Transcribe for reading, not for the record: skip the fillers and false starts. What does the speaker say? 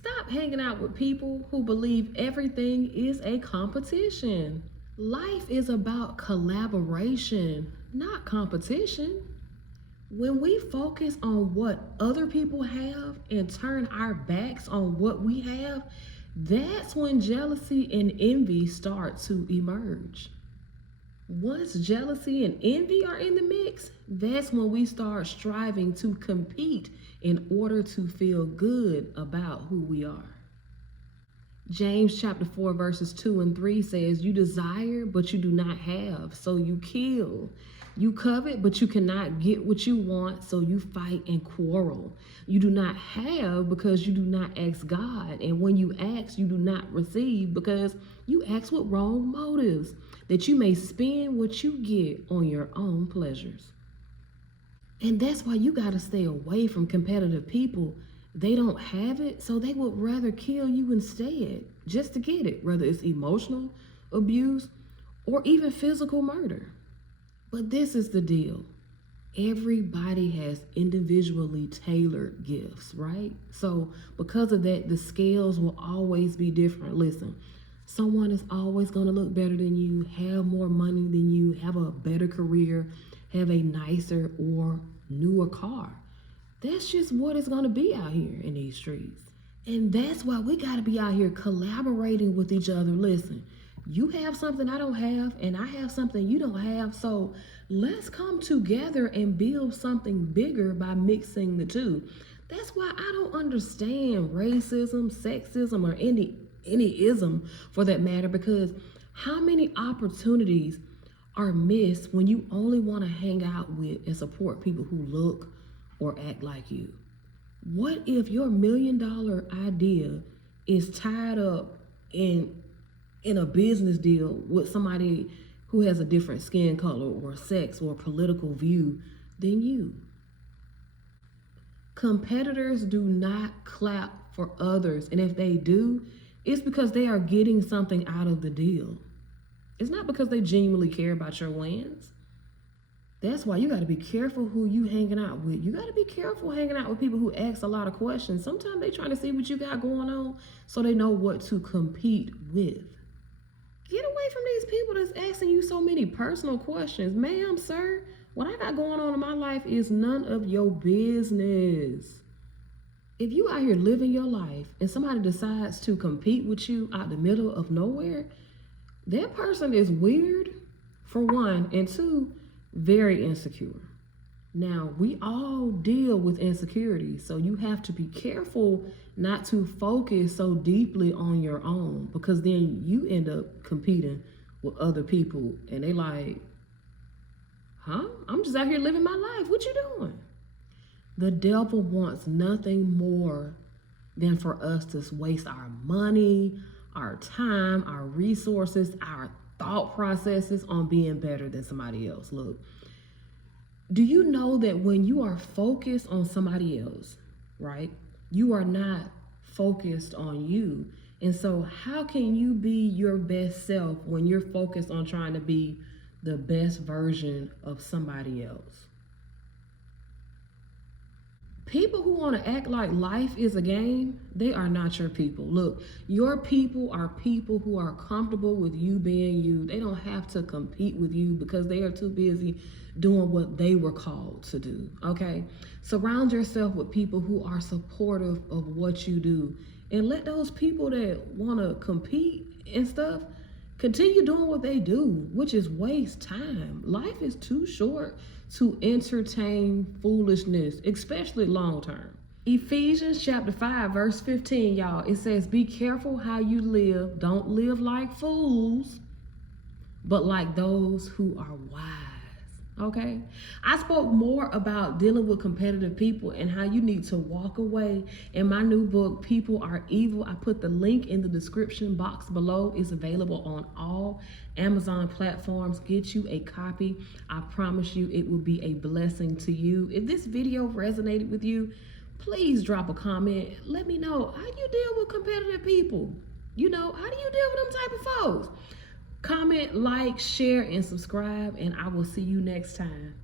Stop hanging out with people who believe everything is a competition. Life is about collaboration, not competition. When we focus on what other people have and turn our backs on what we have, that's when jealousy and envy start to emerge. Once jealousy and envy are in the mix, that's when we start striving to compete in order to feel good about who we are. James chapter 4 verses 2 and 3 says, "You desire, but you do not have, so you kill. You covet, but you cannot get what you want, so you fight and quarrel. You do not have because you do not ask God. And when you ask, you do not receive because you ask with wrong motives, that you may spend what you get on your own pleasures." And that's why you got to stay away from competitive people. They don't have it, so they would rather kill you instead just to get it, whether it's emotional abuse or even physical murder. But this is the deal. Everybody has individually tailored gifts, right? So because of that, the scales will always be different. Listen, someone is always going to look better than you, have more money than you, have a better career, have a nicer or newer car. That's just what it's going to be out here in these streets. And that's why we got to be out here collaborating with each other. Listen, you have something I don't have, and I have something you don't have. So let's come together and build something bigger by mixing the two. That's why I don't understand racism, sexism, or any ism for that matter, because how many opportunities are missed when you only want to hang out with and support people who look or act like you? What if your $1 million idea is tied up in a business deal with somebody who has a different skin color or sex or political view than you? Competitors do not clap for others, and if they do, it's because they are getting something out of the deal. It's not because they genuinely care about your wins. That's why you got to be careful who you hanging out with. You got to be careful hanging out with people who ask a lot of questions. Sometimes they trying to see what you got going on so they know what to compete with. Get away from these people that's asking you so many personal questions. Ma'am, sir, what I got going on in my life is none of your business. If you out here living your life and somebody decides to compete with you out the middle of nowhere, that person is weird, for one, and two, very insecure. Now, we all deal with insecurity, so you have to be careful not to focus so deeply on your own, because then you end up competing with other people and they like, huh? I'm just out here living my life. What you doing? The devil wants nothing more than for us to waste our money, our time, our resources, our thought processes on being better than somebody else. Look, do you know that when you are focused on somebody else, right, you are not focused on you? And so how can you be your best self when you're focused on trying to be the best version of somebody else? People who want to act like life is a game, they are not your people. Look, your people are people who are comfortable with you being you. They don't have to compete with you because they are too busy doing what they were called to do, okay? Surround yourself with people who are supportive of what you do, and let those people that want to compete and stuff continue doing what they do, which is waste time. Life is too short to entertain foolishness, especially long term. Ephesians chapter 5, verse 15, y'all, it says, "Be careful how you live. Don't live like fools, but like those who are wise." Okay? I spoke more about dealing with competitive people and how you need to walk away in my new book, People Are Evil. I put the link in the description box below. It's available on all Amazon platforms. Get you a copy. I promise you it will be a blessing to you. If this video resonated with you, please drop a comment. Let me know how you deal with competitive people. You know, how do you deal with them type of folks? Comment, like, share, and subscribe, and I will see you next time.